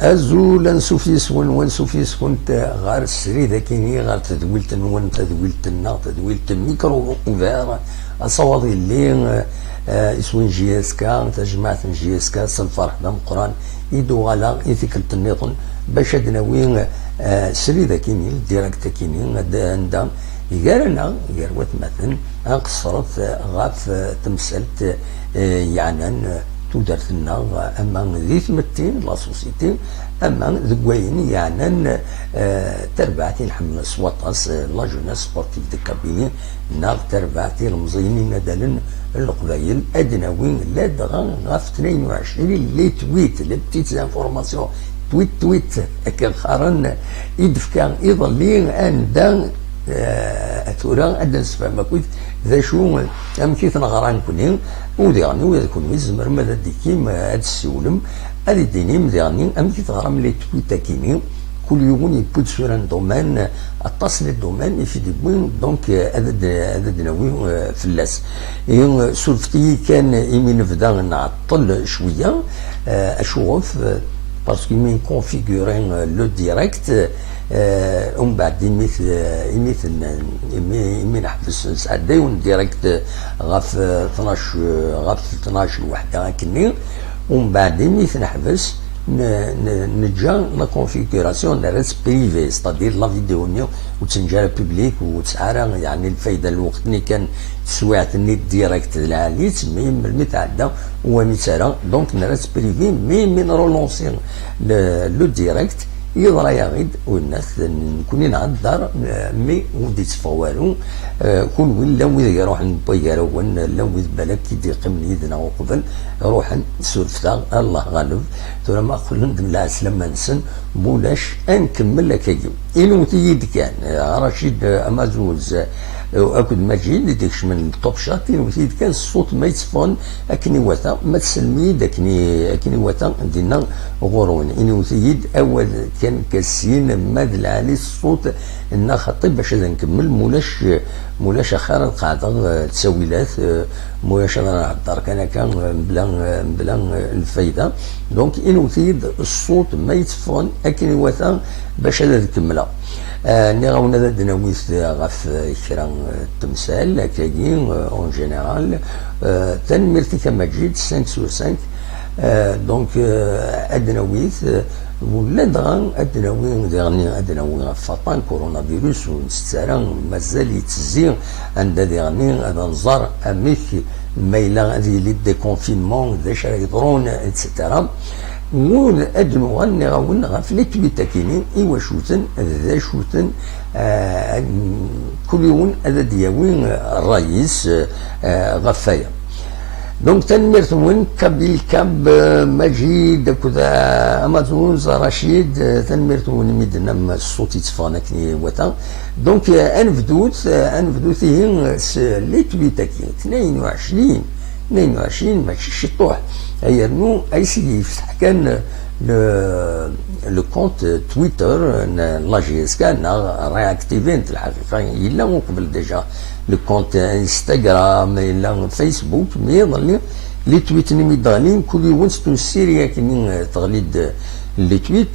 أزول نسوف يسون ونسوف يسون غار السريدة كيني غار تدويلت نون تدويلت النا تدويلت الميكرو اوفير أصواتي اللي يسون جي اس كا تجمعت جي اس كا الفرح دا مقران يدو غالا يثكلت النظن باش ادناوين سريدة كيني ديراكتا كيني دا يقارنا يقار مثلا قصرت غاف تمثلت يعني تودرت لنا اما ذي ثمتين لا سوسيتي اما ذكوين يعني تربعتي الحمل سواطاس لا جوناس سبورتيف دي كابيني نار تربعتي المزينين ندالن القبايل ادناوين لا دغا غاف 22 اللي تويت لي بتيت زانفورماسيون تويت اكل خارن يدفكا يضلي ان دان ثورا ادن سفما كويت ذا شو ام كيف نغران كونين وديعني ويا كون يزمر ماذا ديكيم هاد السولم هادي ديني مديعني ام كيف غرام لي تويتا كيني كل يوم يبود سور ان دومين اتصل الدومين يفيد بوين دونك هذا دناوي فلاس سولفتي كان يمين بدا نعطل شويه اشوف باسكو مين كونفيغورين لو ديريكت ومن بعد يمين نحبس ساعه ون ديريكت غاف 12 وحده هكني ومن بعد نحبس نجا لا كونفيغوراسيون ريس بريفي ستادير لا فيديو نيو وتنجا بوبليك وتسعرى يعني الفايده الوقت اللي كان سويعت النيت ديريكت العالي تسمى ملي تعدى هو ميسارة دونك نريس بريفي من رولونسي لو ديريكت يضرى يغيد والناس نكونين على الدار مي ودي تفوالو كون وين لو يروح نبيرو وين لو بالك كي يقيم يدنا وقبل روح سولفتا الله غالب ثم ما خلن بالعسل لما نسن مولاش نكمل لك يجي إنو تيد كان رشيد أمازوز أكد مجيد ديكش من الطوب شات إنو تيد كان الصوت ما يتصفون أكني وثا ما تسلمي أكني وثا دينا غورون إنو تيد أول كان كاسين ماد العالي الصوت إنها خطيب باش نكمل مولاش أخيرا قاعدة تسويلات مولاش أنا نهضر كان بلا الفايدة دونك إنو تيد الصوت ما يتصفون أكني وثا باش نكملها ني غاونا دناويت غاف كرا التمثال هكاكي اون جينيرال تنميرتي كما جيت 5 sur 5 دونك ادناويت ولا دغا ادناوي ديغني ادناوي فطان كورونا فيروس ونسترا مازال يتزي عند ديغني هذا نزار اميك مايلا هذه لي ديكونفينمون ذا شرا يضرون اتسيتيرا نقول ادنو غني غاون غاف لي تويتا كيني ايوا شوتن ذا شوتن كل يوم هذا دياوين الرئيس غفايا دونك تنميرت وين كابيل كاب مجيد كذا امازون رشيد تنميرت وين ميدنا الصوت يتفانا كني وتا دونك انفدوت هي لي تويتا كي 22 ماشي شطوح ايرنو اي سي يفتح كان لو كونت تويتر لا جي اس كان رياكتيفين الحقيقه الا قبل ديجا لو كونت انستغرام الا فيسبوك مي يظل لي تويت ني ميدالين كل يوم ستون سيريا كي تغليد لي تويت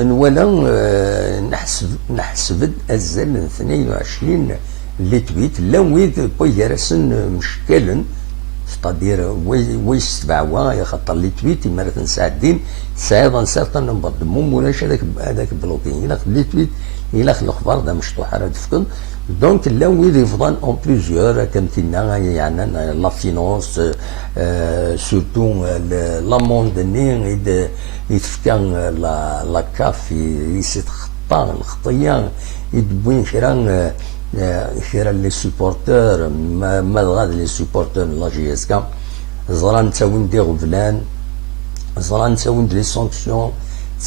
ولا نحسب ازال 22 لي تويت لا ويد بيرسن مشكلا ستادير ويس تبعوا يا خاطر لي تويت مرة ساعدين ساعد سارتن نبض مو ولاش هذاك بلوكين الا لي تويت الا الاخبار دا مشطوحه راه تفقد دونك لا ويد يفضل اون بليزيور كمثلنا يعني لا فينونس سورتو لا موندني يتفكان لا كاف يسيت خطا الخطيه يدبوين كرا كرا لي سوبورتور ما غاد لي سوبورتور لا جي اس كا زران تاوين دي غفلان زران تاوين لي سانكسيون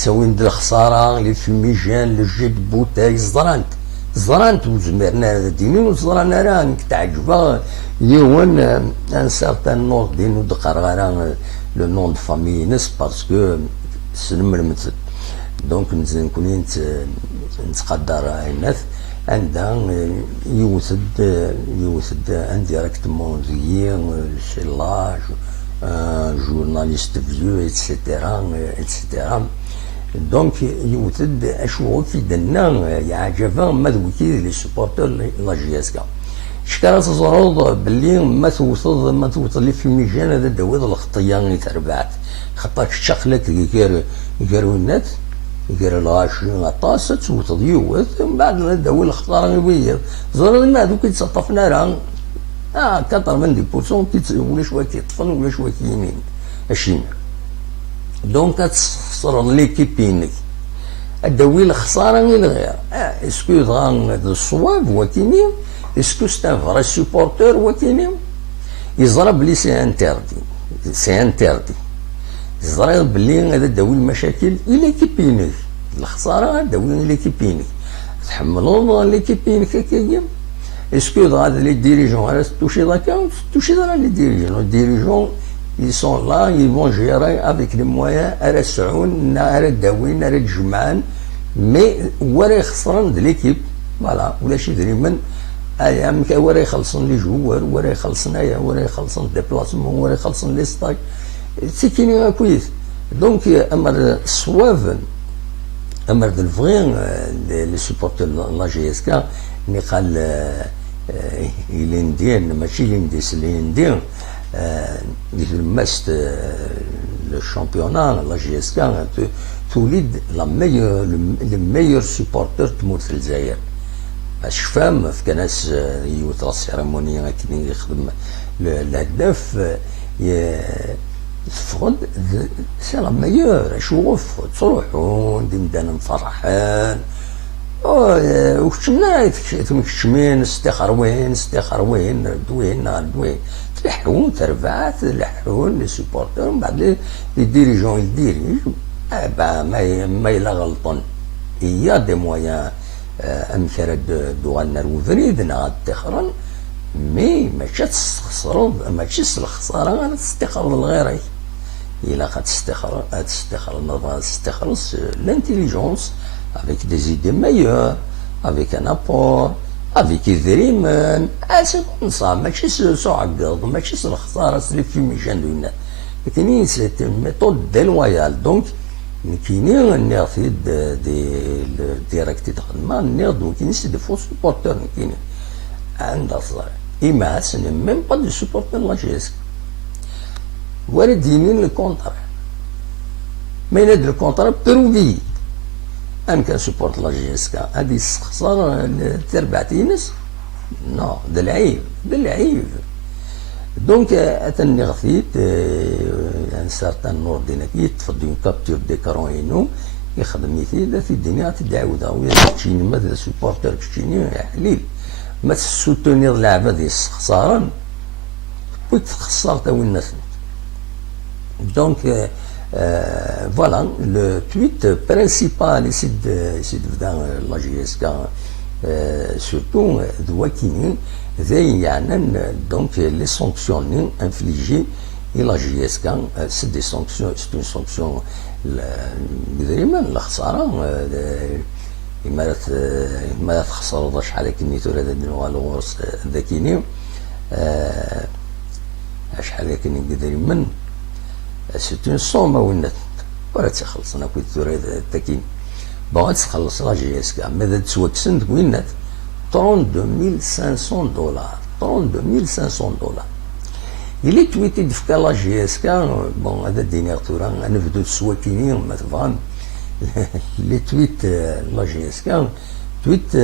تاوين الخساره لي فيميجان لو جي دو بوتاي زرانت وزمرنا ديني وزرانا راه تعجبها يوان ان سارتان نور دينو دقرغرا لو نون دو فامي نس باسكو سنمرمت دونك نكون نتقدر الناس عندها يوثد انديريكتمون زي الشلاج جورناليست فيو اتسيتيرا دونك يوثد اشوف في دنا يعجبها ما ذوكي لي سوبورتور لا جي اس كا شكرا تزرد باللي ما توصل لي في الميجان هذا داوود الخطيه اللي تربعت خطاك الشخلات يقالوا الناس يقالوا الغاشي عطاس توصل يوث من بعد داوود الخطار يبيض زرد ما ذوك يتصطفنا راه 90% ولا شويه كيطفل ولا شويه كيمين اشينا دونك تصر ليكيبينك الدوي الخساره من الغير اسكو غان الصواب وكيني اسكو ستا فري سوبورتور وكيني يضرب لي سي انتردي يضرب بلي هذا داوي المشاكل الى كيبينك الخساره داوي الى كيبينك تحملوا ليكيبينك كيجي اسكو غاد لي ديريجون على توشي توشي لي ديريجون ils sont là, ils vont gérer avec les moyens à Rassoun, à Dawin, à Djouman, mais ولا يخسرن de l'équipe, voilà, ولا شي دريمن ايام ولا يخلصن لي جوار ولا يخلصن ولا يخلصن ديبلاسمون ولا يخلصن لي ستاك سي كيني كويس دونك امر الصواب امر دو الفغي لي سوبورتور لا جي اس كا اللي قال يلندين ماشي يلنديس يلندين مست le championnat, la GSK, تولد le meilleur supporter تموت الجزائر. اش فاهم في كناس يوث السيرمونيه كي يخدم الهداف تفقد سي لا ميور شوف تروحوا ديما مفرحان وكنا تمكشمين استخروين دوين تلحون تربعات تلحون لي سوبورتور من بعد لي ديريجون يديريج ما إلا غلطن هي دي مويان أمثال دوغالنا الوفريد تخرن مي ماشي تستخسرو ماشي الخسارة غادي تستخرج لغيرك إلا تستخرج l'intelligence avec des idées meilleures avec un apport avec يذريمن سي كوم صا ماشي سو عقد ماشي الخسارة اللي في ميجان دوينا لكن سي ميثود ديلويال دونك كاينين نيغتي ديريكتي تخدم نيغ كاينين سي دي فو سوبورتور كاينين عندها صغير إما سني ميم با دي سوبورتور لا جي اس ولا دينين لو كونتر ما ينادي لو كونتر بروفي أنا كان سوبورت لا جي اس كا هادي خسارة تربع تينس نو ده العيب دونك اتني غثيت ان سارتان نور ديناكي تفضي اون كابتور ديكرون اينو يخدم يثيد في الدنيا تدعودا ويا تشيني ماذا سوبورتر تشيني يا حليل ما تسوتونير لعبه ديال خسارا وتخسر تا وين الناس دونك فوالا لو تويت برينسيبال يسد بدا لا جي اس كا سورتو ذوكيني ذي يعني دونك لي سانكسيون انفليجي الى لا جي اس كا سي دي سانكسيون سي اون سانكسيون ديما الخساره ما تخسر شحال كني تور هذا الغورس ذاكيني شحال كني ديما سي اون سوم وينات ولا تخلصنا كنت تور ذاكين بغات تخلص لا جي اس كا ماذا تسوكسن وينات 32500 دولار 32500 إلي تويتي دفكا لا جي اس كا بون هذا دينار تورا نبدو السواكيني ما تفهم لي تويت لا جي اس كا تويت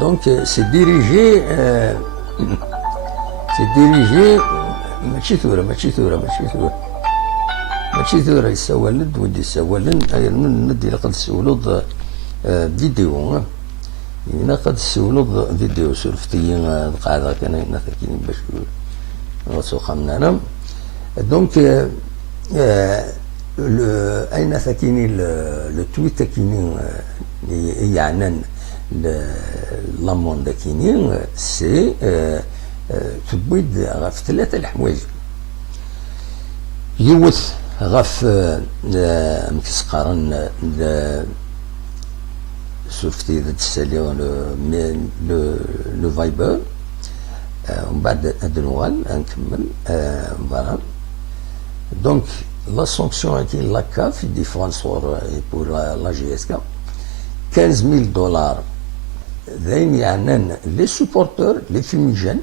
دونك سي ديريجي ماشي ثورة يسولد ودي يسولن ندي لقد سولد فيديو هنا قد تسولوا فيديو سولفتي القاعدة كان هنا ثكيني باش وسوقنا أنا دونك أين ثكيني لو تويت كيني يعني لامون داكيني سي تبويد غف ثلاثة الحوايج يوث غف مكس قارن سوفتي ذات السالي لو فايبر ومن بعد هاد الوغال نكمل فوالا دونك لا سانكسيون كاين لا كاف ديفونس بور لا جي اس كا 15000 دولار ذين يعني لي سوبورتور لي فيميجان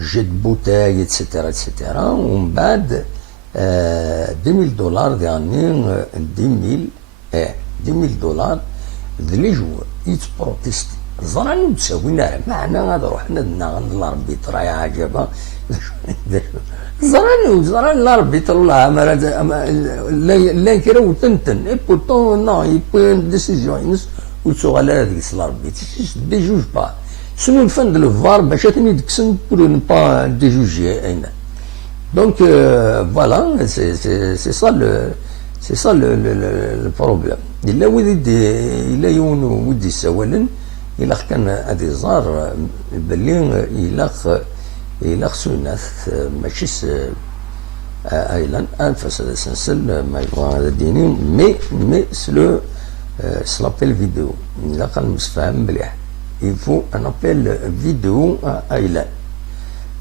جيت بوتاي اتسيتيرا اتسيتيرا ومن بعد 2000 دولار يعني 10000 دولار ذلي جوا يتبروتيستي زراني تساوينا معنا غادي روحنا لنا الاربيتر يا عجبا زراني الاربيتر والله لا كيرا وتنتن اي بورتون نو يبون ديسيزيون ينس وتسوغ على هذيك الاربيتر دي جوج با شنو الفن ديال الفار باش تاني ديكسن بور نو با دي جوجي اين دونك فوالا سي سا لو بروبليم الا الا يون ودي سوالن الا كان هادي زار باللي الا خصو الناس ماشي ايلان انفاس هذا السنسل ما يبغى هذا ديني مي سلو سلابيل فيديو الا كان مستفهم مليح يفو ان ابيل فيديو ايلان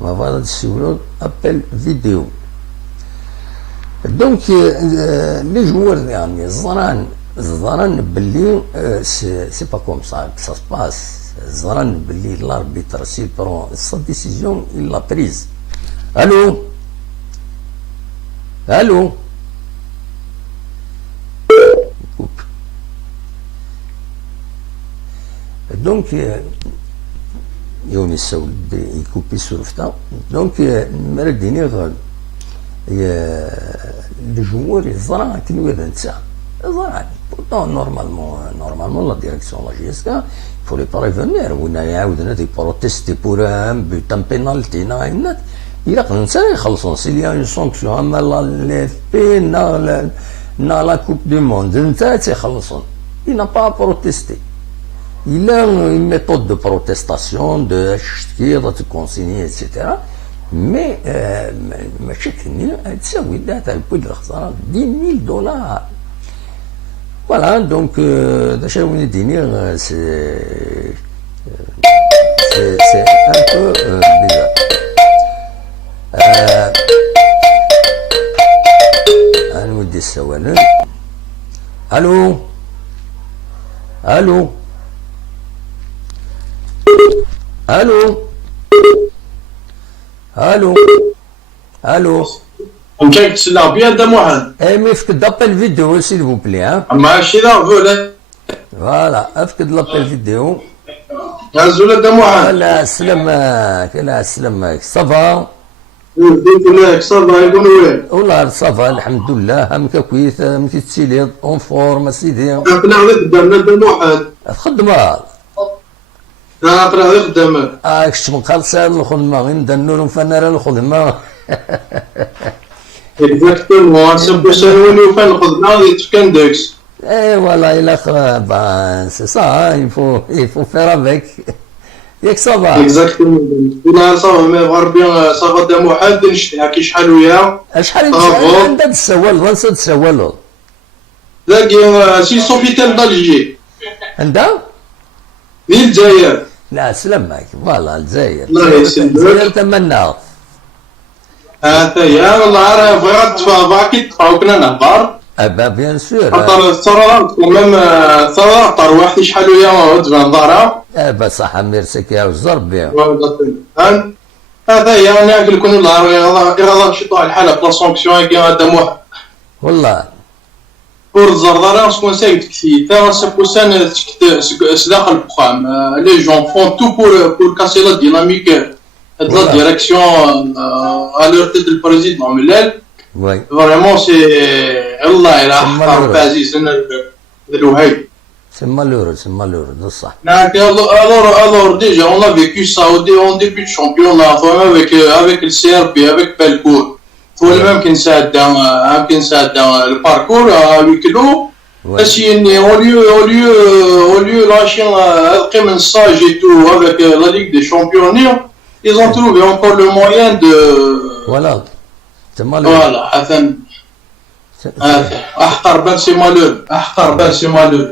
ما فاضل السولو ابيل فيديو دونك لي جوار يعني زران باللي سي با كوم سا سا سباس زران باللي لاربيتر سي برون سا ديسيزيون لا بريز الو دونك يوم يسول يكوبي سورفتا دونك مرديني غال لي جوار زران كنو هذا نتا زران بورتون نورمالمون لا ديريكسيون لا جي اس كا faut les prévenir وين يعاودنا دي بروتيستي بور ان بوتان بينالتي نايمنات إلا قنصا يخلصون سي لي اون سانكسيون اما لا اف بي نا لا كوب دو موند نتا تيخلصون il n'a pas protesté il a une méthode de protestation de تشتكي de consigner etc مي ماشي كني تساوي ذات البود الخساره 10000 دولار فوالا دونك داش وين يديني سي ان بو بيزار انا ودي السوالف الو الو الو الو الو ممكن تسلع بيا دا محمد مي فقد لابيل فيديو سيل فو بلي ها ماشي لا فولا فوالا افقد لابيل فيديو هزولا دا محمد لا سلامك لا سلامك صافا وديت لك صافا يكون وين والله صافا الحمد لله همك كويس همك تسيليض اون فورم اسيدي اقنع غير خدامنا دا محمد الخدمه اقنع غير خدامك كنت مقلصة الخدمه غير ندنور فنار الخدمه اكزاكتومون سبو سالوني وفان الخدمه غادي تفكان داكس فوالا الا سي سا il faut faire avec ياك صافا اكزاكتومون لا صافا مي غربي صافا دا محمد نشتيها كي شحال وياها شحال انت تسول غنسى تسولو ذاك سي سوفيتال دالجي عندها من الجزائر لا سلامك فوالا الجزائر الله يسلمك الجزائر تمنى هذا هي والله راه بغيت تفاضا كي تفاوكنا نهضر بيان سور خاطر الثورة كمام الثورة طروحتي شحال ويا تبان ظهرها بصح ميرسيك يا وزر بيان هذا هي انا نقول لكم والله غادا نشطوا على الحاله بلا سونكسيون كي هذا موح والله pour Zardara, ce qu'on sait, c'est pour ça que داخل البخام. Les gens font tout pour casser la dynamique de la direction à l'heure du président Milal. Oui. Vraiment, c'est Allah, il a fait Aziz, الوهي. سي مالورو ده صح. Alors déjà, on a vécu ça en début de championnat, avec le CRB, avec Belcourt. Tout le même qui nous dans le parcours à huis clos. Au lieu de lâcher un stage et tout avec la Ligue des Champions, ils ont trouvé encore le moyen de. Voilà, c'est malheureux. Voilà, أحقر بان سي مالور.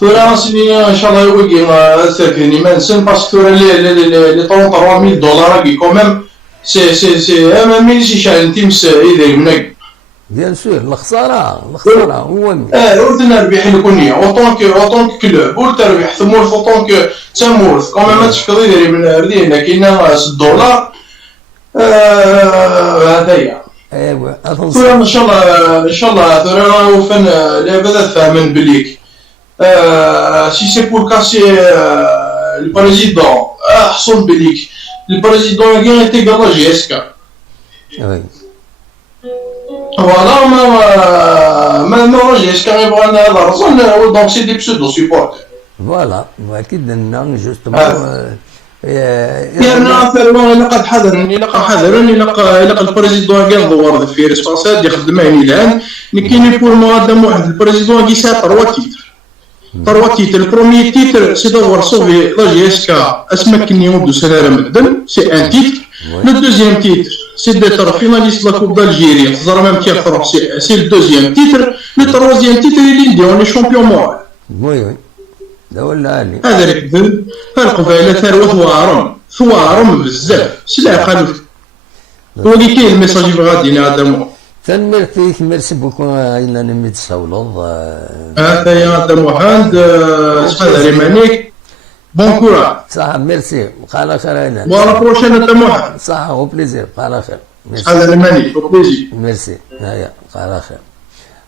ثورا سنين ان شاء الله يوقي ساكني ما نسن باسكو لي 33000 دولار كي كوميم سي اما ميليشي شحال تيمس يدير منك بيان سور الخساره هو ورثنا ربح الكونية اوطونك كلوب ورتربح ثمورث اوطونك تمورث كوميم ما تفكر يدير من ردينا كاينه 6 دولار هذايا ايوا ثورا ان شاء الله ثورا وفن بدات فاهمين بليك si c'est pour casser le président, Hassan Belik, le président a bien intégré la GSK. Oui. Voilà, mais la GSK a vraiment l'argent, donc c'est des pseudo-supports. Voilà, أكيد أن justement يعني فعلا لقد حذرني لقى البريزيدون كان دوار في ريسبونسابل يخدم معي الان كاين يقول مقدم واحد البريزيدون كي سا 3 تيتر le premier titre c'est d'avoir sauvé la GSK اسمك كني ودو سناره مقدم c'est un titre. Le deuxième titre c'est d'être finaliste de la Coupe d'Algérie زرا même qui a c'est le deuxième titre. Le troisième titre il est on est champion mondial. Oui لا ولا علي هذا الكذب القبائله ثوارم بزاف سلاح خلف هو اللي كاين الميساج اللي غادينا هذا مو تنمرتيك ميرسي بوكو إلا نميت سولوض هذا يا هذا محمد شحال ريمانيك بون كوراج صح ميرسي بقى على خير انا ولا بروشين انت محمد صح هو بليزير بقى على خير شحال ريمانيك بليزير ميرسي هيا بقى على خير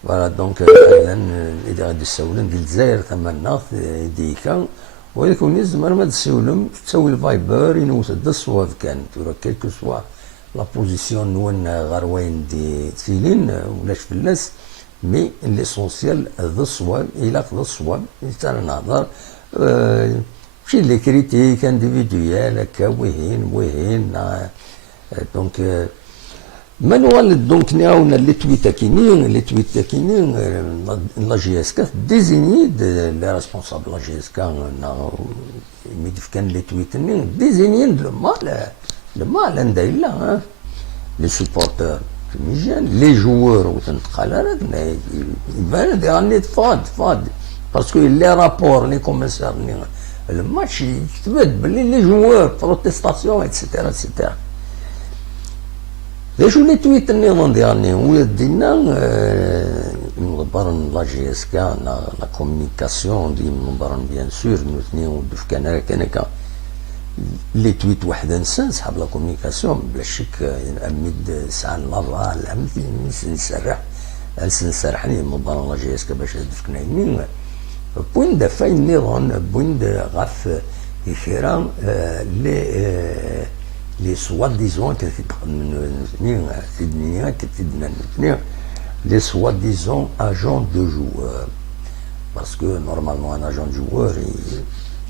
فوالا دونك اذا اذا غادي تسولن ديال الجزائر تمنى ديكا ولكن يزمر ما تسولم تسول الفايبر ينوت دا الصواب كانت ولا كيلكو سوا لا بوزيسيون نون غروين دي تسيلين ولاش فلاس مي ليسونسيال ذا الصواب الى ذا الصواب تاع النهضر ماشي لي كريتيك انديفيدويال هكا وهين دونك مانوال دونك نعاونا لي تويتا كاينين لا جي اس كا ديزيني لي ريسبونسابل لا جي اس كا ميدف كان لي تويتني ديزيني لو مال عندها الا لي سوبورتور ميجان لي جوور وتنتقال هذاك يبان راني فاد باسكو لي رابور لي كوميسار الماتش يكتبد باللي لي جوور بروتيستاسيون اكسيتيرا ليش لي تويت النظام ديالني ولدينا منبرن لا جي اس كا لا كومونيكاسيون دي منبرن بيان سور نوثني ودف كان لي تويت واحد انسان صحاب لا كومونيكاسيون بلا شك امد ساعه الله العمد نسرحني منبرن لا جي اس كا باش دفك نايمين بوين دا فاين النظام بوين دا غاف يشيران لي سوا ديزون كتدنا لي سوا ديزون اجون دو جوور باسكو نورمالمون ان اجون دو جوور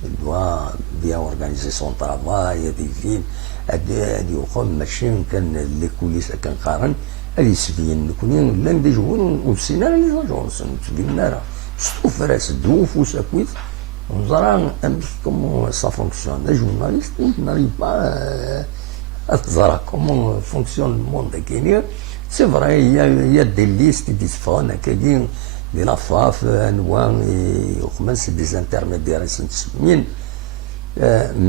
il doit bien organiser son travail هادي فين هادي وقم ماشي كان لي كوليس كان قارن هادي يسبين كونين لان دي جوور وسينا لي زاجونس تبينا راه شوف راس دوف وساكويت On verra un peu comment ça fonctionne. Les journalistes n'arrivent pas à savoir comment fonctionne le monde kenyien. C'est vrai, il y a des listes qui disent de la FAF, c'est des intermédiaires essentiels.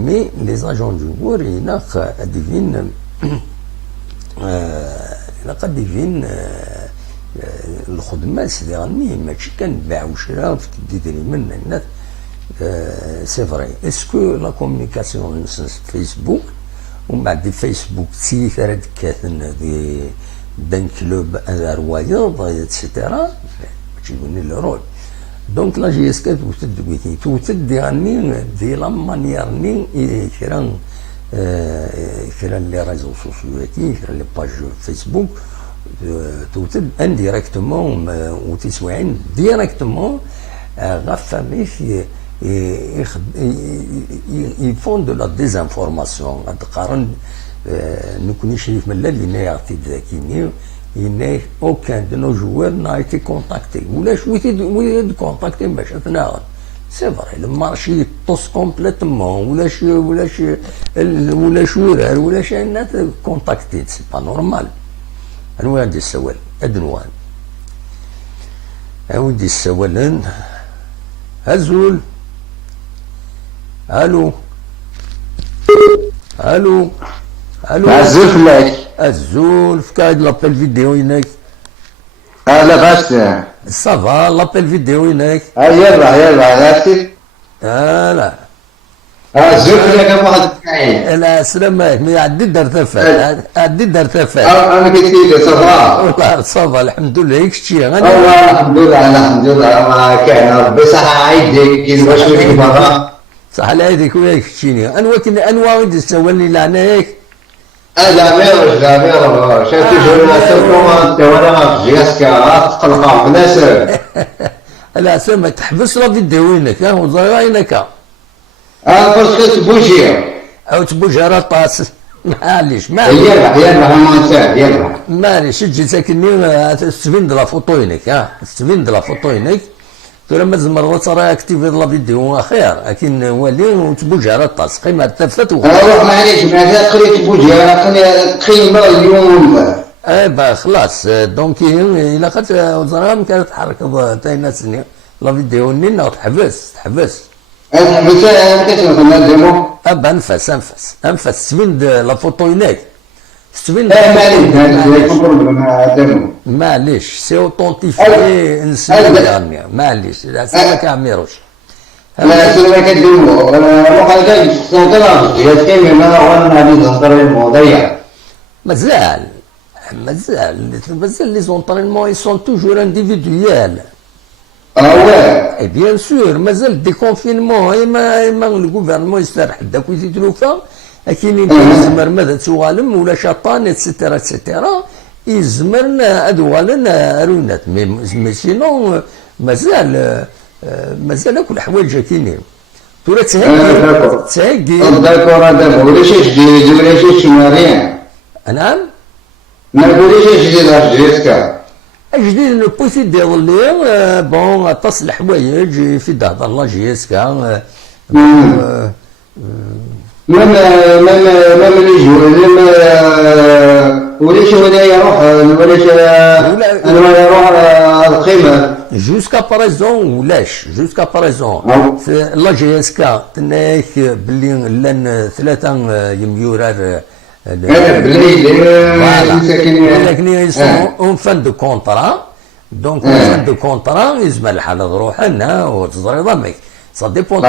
Mais les agents du bourg, ils devinent الخدمات ديالني ماشي كنباع وشراء في تديري من الناس. C'est vrai. Est-ce que la communication Facebook ou بعد فيسبوك تسير d'un club royal etc. ماشي يقولني لي رول دونك لا جي اس كا توتد يعني دي لا مانيير ني كيران لي ريزو سوسيو كيران لي باج فيسبوك توتد انديريكتومون وتسوعين ديريكتومون غاف فميش يفون دو لا ديزانفورماسيون تقارن نكوني شريف من اللي يعطي ذاكيني il aucun de nos joueurs n'a été contacté. ولاش ويد كونتاكتي باش تناغل سي فري المارشي يطص كومبليتمون ولاش ورار ولاش الناس كونتاكتي سي با نورمال. انواع ديال السوال ادنوان اودي السوالن هزول الو الو الو عزوز فلاك الزول فكايد لابيل فيديو هناك لاباس صافا لابيل فيديو هناك يلا عرفتي لا الزول فلاك واحد كاين لا السلام عليكم عدي دار تفاح عدي دار تفاح انا كنت كيف صافا والله صافا الحمد لله هيك شتي والله الحمد لله ما كان ربي صح عيدك كي باش في برا صح على يديك وياك شتيني انواع ودي تسولني لعنا هيك لا ميرش شفتي شغل انت وانا في جياسكا تقلقوا الناس لا سما تحبس لا فيديو هناك وزاينك باسكو تبوجي او تبوجي راه طاس معليش يلا يلا معليش تجي ساكنين تستفين لا فوتو هناك تستفين لا فوتو هناك ترى مازال مرات راه اكتيفي لا فيديو خير لكن ولي وتبوجي على الطاس قيمه تفت روح معليش مازال قريت بوجي انا قيمه اليوم با خلاص دونك الا خدت وزرام كانت تحرك تاينا سني لا فيديو نينا تحبس بس انا كنت نخدمو ابا انفس سفند لا فوتو هناك سفند معليش سي اوتونتيفي نسمي معليش لا سمك عميروش لا سمك كديرو انا وقع جاي صوتنا جات كاين ما وانا غادي نهضر المواضيع مازال لي زونطرينمون سون توجور انديفيدويال واه اي بيان سور مازال ديكونفينمون اما الغوفرنمون يستريح داك ويزيدلوفا لكن يزمر ماذا توالم ولا شطان اتسيتيرا اتسيتيرا يزمرنا ادوالنا رونات مي سينون مازال كل حوايج كاينين تورا تهكي داكور هذا ولاش جديد ولاش شمارين نعم ما نقوليش جديد جديدك جديد نو بوسي ديرلي بون طاس الحوايج في دهضر الله جيسكا مام اللي يجوا وليش ولا يروح ولاش انا يروح القيمه جوسكا باريزون ولاش جوسكا باريزون في لا جي اس كا تناك بلي لان 3 يميورار لكن يسمو اون فان دو كونترا دونك اون فان دو كونترا يزمر الحال روحنا وتزري ضمك سا ديبون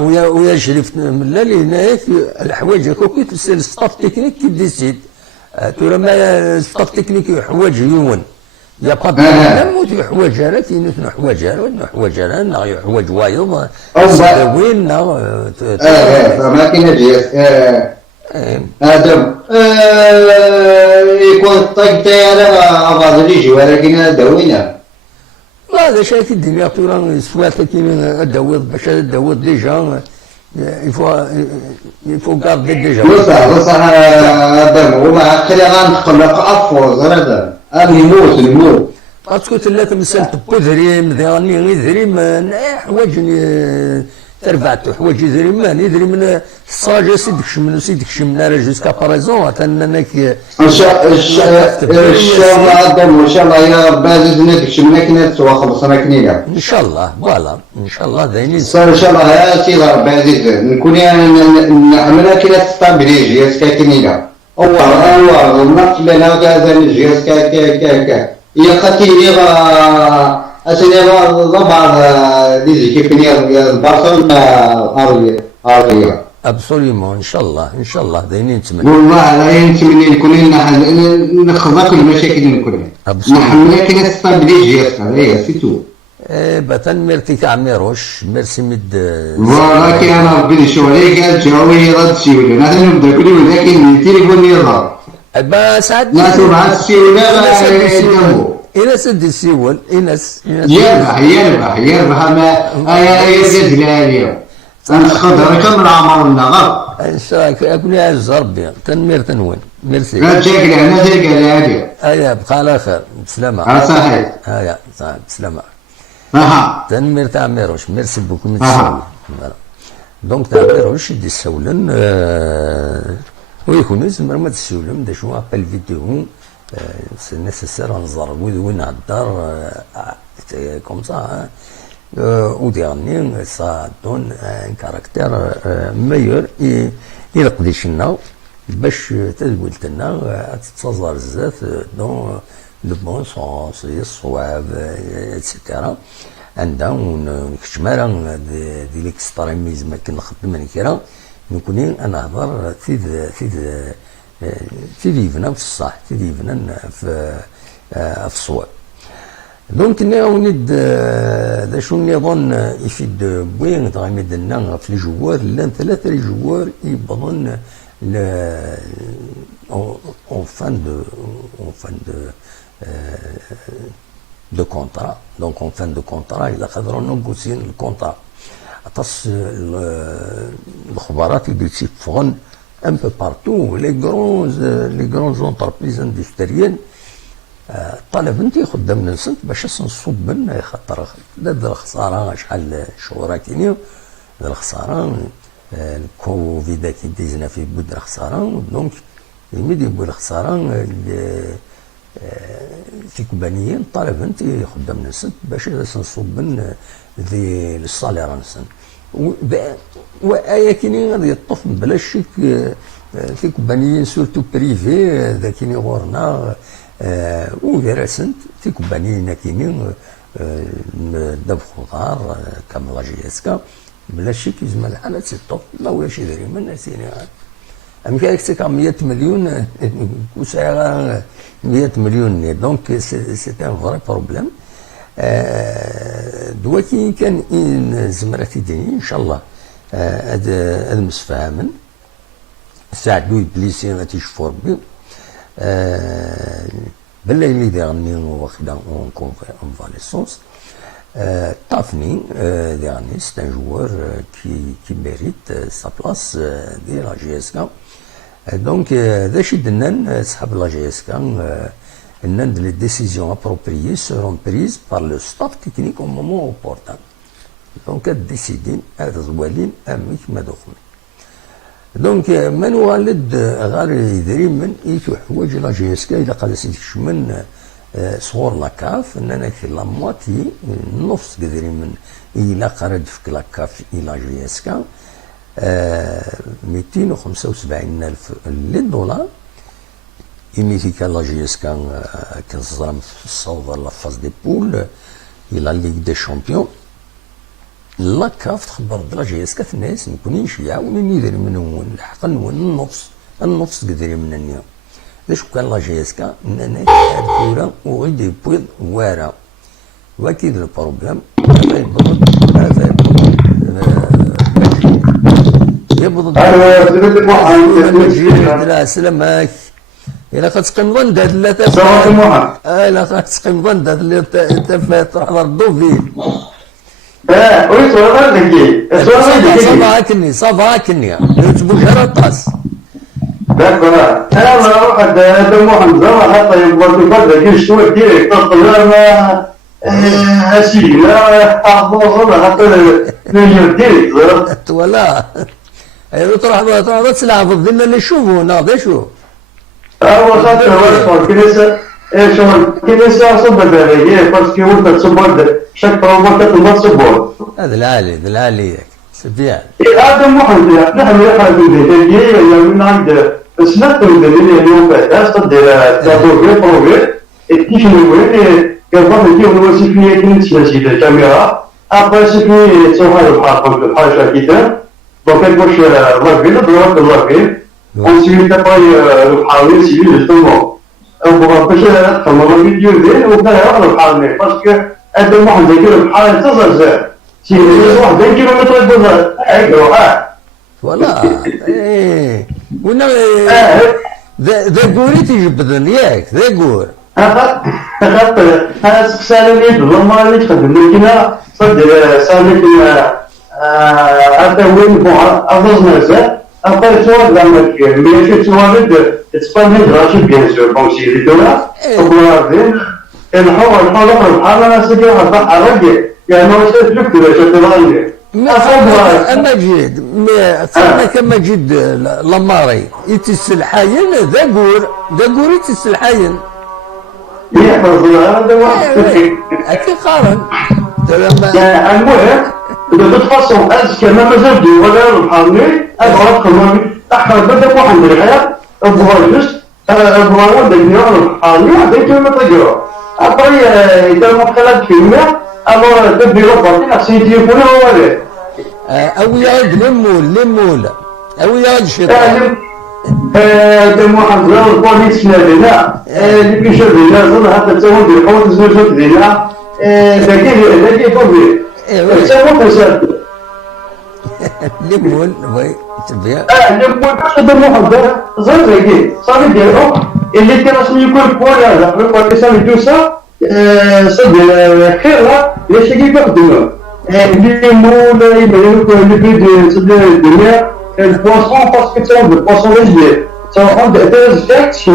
ويا شريف من اللي هناك الحوايج هكاك تسال ستاف تكنيك كي ديسيد ترى ما ستاف تكنيك حوايج يون يا با بروبليم ودي حوايج راه كاين حوايج راه حوايج وايض وين ما كاين جيس ادم يكون الطيب تاعنا بعض يجي ولكن داوينا هذا شيء في الدنيا ترى سوات كاين الدواد باش الدواد ديجا يفو كاردي ديجا بصح ادم وما خلي غنخلق افوز هذا نموت باسكو ثلاثه مسالت بودريم ذاني غير حوايج تربعت حوايج يدري من الصاجه سيدك شمنا راه جوسكا باريزون انك ان شاء الله ادم ان شاء الله يا رب زدنا شمنا كنا تسوا خلصنا كنيله ان شاء الله فوالا ان شاء الله دايرين صار ان شاء الله يا سيدي ربي عزيز نكون نعملها كنا تستابليجي ياسكا كنيله الله النقص لنا هذا الجهاز كا يا خاتيني اسيني بعض لي زيكيب البارسا ارضيه ابسوليومون ان شاء الله دايرين نتمنى والله لا نتمنى نكون نخضع كل المشاكل اللي كلها نحملها كي نستابليجي هي سيتو باتن ميرتي عميروش ميرسي مد ولكن انا ربي نشوف عليك قال جاوي راه تسيولي نحن نبدا كل ولكن التليفون يظهر با ساعات ناس مع السيوله إنس دي السيول إنس يربح ما يرقد لها نخضر كم عمرنا غلط إن شاء الله أكون يعز ربي تنمير تنوين ميرسي لا تاكل انا تاكل هذه هيا بقى على خير بسلامة صحيح هيا صحيح بسلامة اها تنمير تاع ميروش ميرسي بوكو من السولن دونك تاع ميروش دي السولن ويكون زمر ما تسولم دا شو ابل فيديو سي نيسيسير نزر وين هدر كوم سا او ديرني سا دون ان كاركتير ميور يلقديش لنا باش تدولت لنا تتزر الزات دون لو بون سونس الصواب اتسيتيرا عندها ونكشمارا دي ليكستريميزم كنخدم انا كيرا نكوني انا نهضر في فيفنا في الصح في فيفنا في الصواب دونك نعاود دا شو نظن يفيد بوين غامد لنا في الجوار لان ثلاثه الجوار يبغون en fin de contrat. Donc en fin de contrat, il a négocié le contrat. Atas الخبرات اللي تيفغن un peu partout les grandes entreprises industrielles طالب انت يخدم من سنت باش نصوب منه خاطر داد الخساره شحال شهور كاينين الخساره الكوفيد كي ديزنا في بود الخساره دونك يمدي يبو الخساره في كوبانيين طالب انت يخدم من سنت باش نصوب من ذي الصالير نسن وآية كاينين غادي يطف بلاش شيك في كوبانيين سورتو بريفي ذاكيني غورنا ودراسنت في كومبانيين كاينين داب خضار كاملا جياسكا بلا شي كيزما الحالة تيطوف ما واش يدري من سيني ام كايكسك 100 مليون وساعة 100 مليون دونك سي ان فري بروبليم دلوقتي كان زمرات يديني ان شاء الله هذا مسفاهمن ساعدو يبليسي ما تيشوفو ربي بلا اللي داغني واخدا اون كونفاليسونس طافني داغني سي ان جوار كي ميريت سا بلاص دي لا جي اس كا دونك ذا شي دنان صحاب لا جي اس كا ان لي ديسيزيون ابروبريي سيرون بريز بار لو ستاف تكنيك او مومون اوبورتان دونك ديسيدين هذا زوالين اميك ما دخل دونك من والد غير يدري من ايتو حوايج لا جي اس كا الى قال سيدي من صغور لاكاف اننا في لا مواتي نص قدري من الى قرد في لاكاف الى جي اس كا 275,000 دولار يميتي كان لا جي اس كا كنصرم في الصوفر لا فاز دي بول الى ليغ دي شامبيون لاكاف تخبر بلا جي اس كا الناس نكونيش يعاونوني يدير منهم الحق النص قدري من النيا ليش كان لا جي اس كا اننا كورا وغيدي بويض وارا واكيد البروبليم هذا يبض لا سلامك إلا كتقيم ظن داد لا إلا كتقيم ظن داد اللي تحضر الضوفيل وي صورة دكي صافا كني تبوش على الطاس داكور انا نروح هذا محمد حتى يبغى يبدا كي شويه ديريكت ما اسيدي لا حافظوا حتى نجي ديريكت ولا ايوا تروح تلعب ضمن اللي يشوفوا ناضي شوف هو خاطر هو كنيسه شغل كنيسه صبر بالي باسكو ولد تصبر شاك بروموت تطلب تصبر هذا العالي سبيان هذا محمد نحن يخرج من هي من عند سمعت الدليل اليوم بعد تقدر تدور بروجي كيف نقول كيفاش كيف نوصفيه كنيسه سيده الكاميرا ابري سيفي تصور الحاجه كده دونك واش الله فين دروك الله فين ensuite après le parler civil justement on va empêcher comme on dit Dieu dit on va le parler parce que هذا واحد يدير الحال تصل سي واحد كيلومتر بالضبط ايوه ولا ايه ونا ذا قوري تجبدن ياك ذا قور هذا سالني لما اللي تخدم لكن صدق سالني هذا وين أفضل مزاج أقل سؤال لما ماشي سؤال تسمى دراسة بينزل بمشي للدولة وبعدين الحوار الحالة أنا سجل هذا حرج يعني ما يصير لك ولا شغلانة مجيد ثم مجيد لماري يتسلحاين ذا قور يتسلحاين يحفظ هذا واحد أكيد قارن المهم إذا بتفصل أذكى ما مازال ولا الحامي أبغى كمان تحت بدك واحد من الحياة أبغى جست أبغى ودك نيار الحامي هذيك ما تجرا أبغى إذا ما خلت كلمة أبغى تبي ربطي نفسي تليفونه ولا أو يعد لمول أو يعد شيطان دم واحد غير البوليس لنا اللي بيشوف لنا ظل حتى تسوي بالحوض زوجك لنا ذاكي فوقي تسوي فساد لمول وي تبيع لمول باش دم واحد زوج ذاكي صافي ديالو اللي كان رسمي يكون بول هذا البوليس سامي دوسا صد خير ليش كي يخدموا لمول يبيعوا اللي بيد صد الدنيا البواسون باسكو تاعو البواسون رجلي تاعو عند تاز فاكت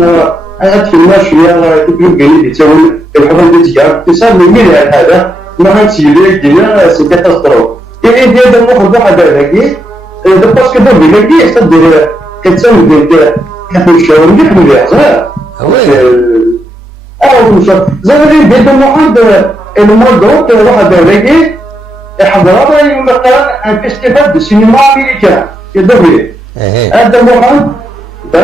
انا تكلم شويه تبيو قال تاعو الحضن ديال تسال مين هذا ما فهمتش ليه دينا سي كاتاستروف اي ديال المخرج واحد هذاك باسكو دابا لك تدير كتسوي ديال كتمشي ونجح من الحزام مش زي ديال المخرج الموضوع واحد هذاك حضر مثلا ان فيستيفال دو سينما امريكان يدوي هذا محمد dans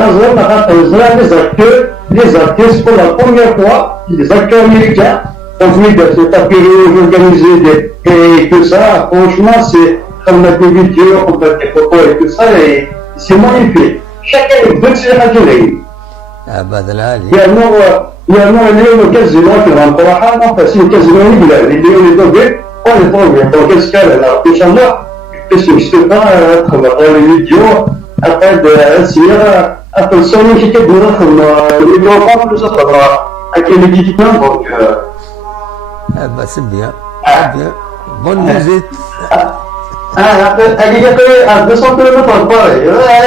les artistes pour la première fois, les acteurs américains ont vu de cet apéro organisé et tout ça, franchement, c'est comme on a des vidéos, on a des photos et tout ça, et c'est magnifique. Chacun est venu sur la télé. Il y a un Léon Casino qui rentre à la enfin, c'est le casino régulier, les Léon et Doguet, on est pas bien, donc qu'est-ce qu'elle a, Inch'Allah, qu'est-ce que je sais pas, à travers les vidéos, après de après ça on était bien comme les enfants nous ça avec les médicaments donc c'est bien bonne musique elle est à 200 km par heure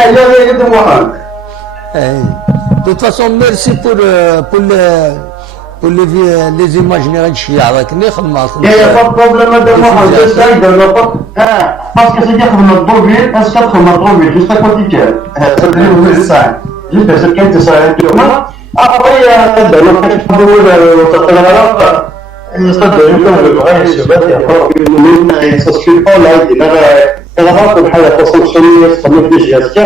elle est de moi de toute façon merci pour les imaginaires de Chia avec les خدمات il y a pas de problème de moi j'essaie de ne pas parce que c'est dire que notre bobby est-ce que notre bobby juste à côté ça veut dire ça juste parce que ça après de notre بول نستخدم الغاية سبسكريبشن لايك انا هاخذ الحلقة تصوير صمت لي جهازك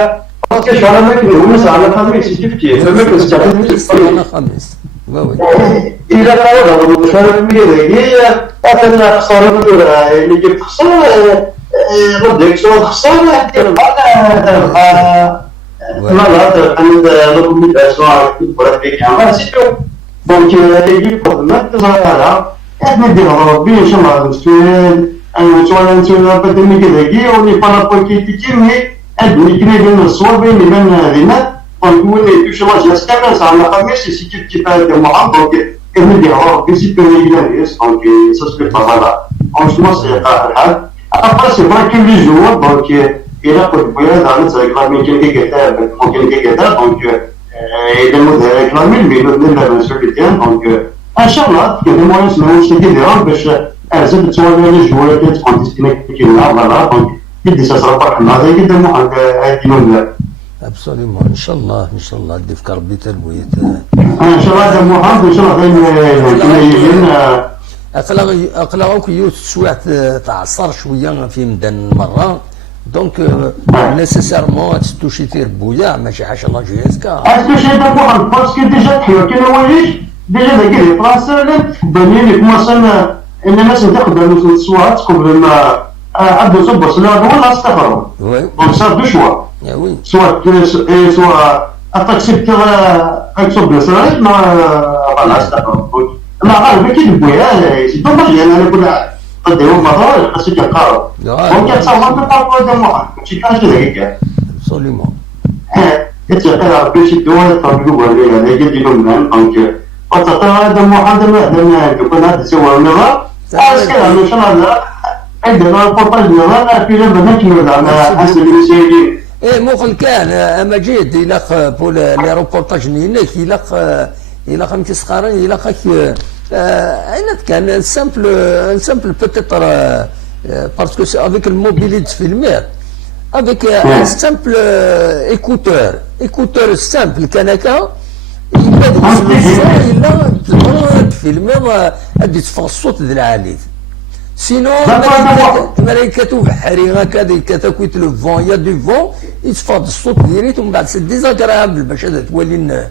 باسكو شو انا ممكن نونس على الخميس كيف ممكن نستعمل الخميس إذا قالوا شو هي أنا خسارة اللي جبت خسارة ردك شو خسارة ما لا عند رقم الأسواق بركة كمان سيتو ممكن يجيب خدمات صغيرة ندير ربي إن شاء الله نستوين أنا نتوما بدني كذا كي وني بارابول كي تجيني أدني كنا بين الصور بين هذينا ونقول لك شو الله جالس كذا على خميس سيكيب كيفاه معاه donc كمل ديالو بيسي بيريغلاريس donc ça se fait pas mal franchement c'est pas grave après c'est vrai que les joueurs donc il a pour pouvoir dans le réclamer quelqu'un donc il demande de réclamer mais il donne sur le terrain donc inchallah que les moyens sont chez des gens باش ارزق تسوي لي joueurs qui sont disponibles qui là voilà donc il ça sera pas mal هذا كده مو عند absolument ان شاء الله دي في ربي تربيت ان شاء الله هذا محمد ان شاء الله اقلعوك يوسف شويه تعصر شويه في مدن مره دونك نيسيسيرمون تستوشي تير بويا ماشي حاجه الله جهازك استوشي دا محمد باسكو ديجا تحيو كي نواليش ديجا داك لي بلاصه باني لك مثلا ان الناس تاخذ الصوات قبل ما عبد صبر سلا ولا استغرب دونك صار دو شوا oui soit accepter accepter ça ما ما قال كي دبويا سي دوماج انا كنا قديو مطار خاصك يقارب دونك تصور تطلع دم واحد شي كان كذا absolument كتعرف باش دول طبيعي ولا يعني يديروا لنا دونك وتعطي هذا محاضر هذا يكون هذا سوى النظام ان شاء الله عندنا البورتال النظام في لما نكمل على حسب المسائل. مخل كان مجيد الى بول لي روبورتاج نينك الى خم كيسقارن الى خك عينات كان سامبل بوتيتر باسكو سي افيك الموبيليت فيلمير افيك ان سامبل ايكوتور سامبل كان هكا إلا فيلمير ادي تفغ الصوت ذي العالي سينو ملائكة بحري هكذا كتاكويت لو فون يا دو فون يتفاض الصوت ديريت ومن بعد سي ديزاغرابل باش هذا تولي لا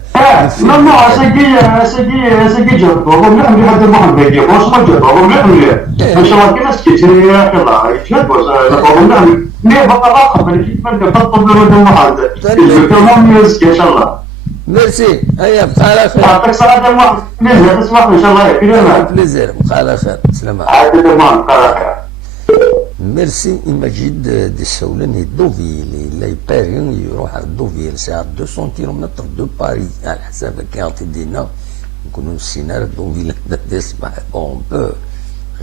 ساكي جابوهم مليح هذا محمد يجيبوش ما جابوهم مليح ان شاء الله كي ناس كيتسير يلاه يتشدوا جابوهم مليح مي بقى راقب كيف ما نطلب له هذا محمد يجيبوهم ان شاء الله. ميرسي هيا بقى على خير. يعطيك الصحة يا بليزير تسمح ان شاء الله كلنا. بليزير بقى على خير سلامة. عاد تمام بقى على خير. ميرسي مجيد دي سولاني دوفيل لا يبارين يروح على دوفيل ساعة 200 كيلومتر دو باري على حساب كي دينا نكونوا السينار دوفيل تسمع اون بو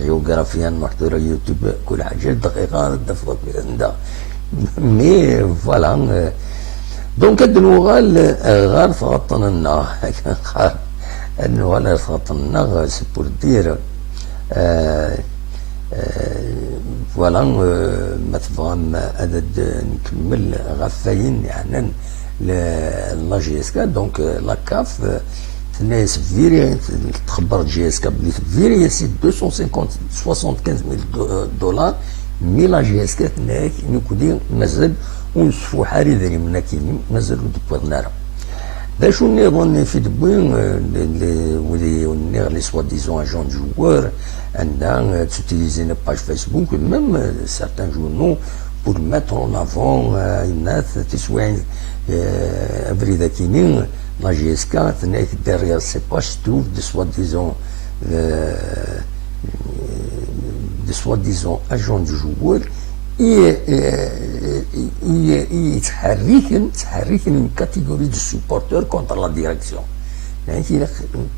جيوغرافيا محضرة يوتيوب كل حاجة دقيقة دفقة عندها مي فوالا دونك هاد الوغال غار تغطنا الوغال تغطنا سي بور دير فوالا ما تفهم عدد نكمل غفاين يعني لا جي اس كا دونك لا كاف الناس فيري تخبر جي اس كا بلي فيري سي 275 دولار مي لا جي اس كا هناك نكودي مازال ونصفو حاري ذري منا كيني مازال ودبرنا باش نظن في دبوين les soi-disant agents de joueurs d'utiliser une page Facebook, même certains journaux, pour mettre en avant la GSK, derrière ces pages se trouvent des soi-disant agents de joueurs يتحرك من كاتيجوري دو سوبورتور كونتر لا ديريكسيون يعني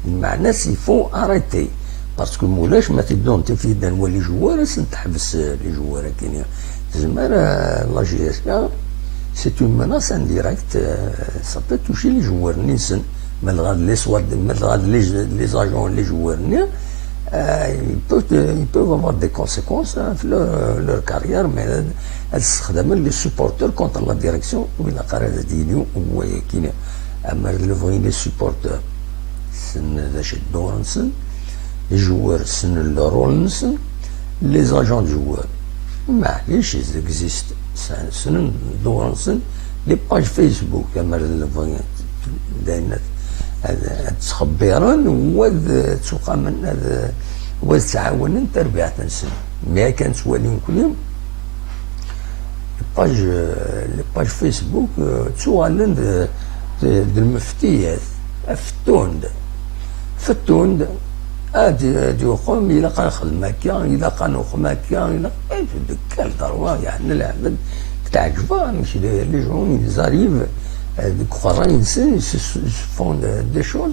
معناه سي فو اريتي باسكو مولاش ما تبدون في نولي جوار تحبس لي جوار كاين تزمر لا جي اس كا سي اون مناس انديريكت سا بو توشي لي جوار نيسن مالغا لي سواد مالغا لي زاجون لي جوار ils peuvent avoir des conséquences dans leur carrière, mais elles les supporters contre la direction ou la carrière de Dino ou qui est les supporters. Les joueurs, c'est leur rôle, les agents de joueurs. Mais ils existent. Les pages Facebook, تخبرن وتسوق من هذا وتعاون تربية نسن ما كان سوالين كل يوم لي باج فيسبوك تسوالن المفتيات فتوند هادي وخم إلا كان خدم هكا إلا كان وخم هكا إلا دكال ضروا يعني العبد تعجبها مش لي جون زاريف دوك اخرين ينسن فون دي شوز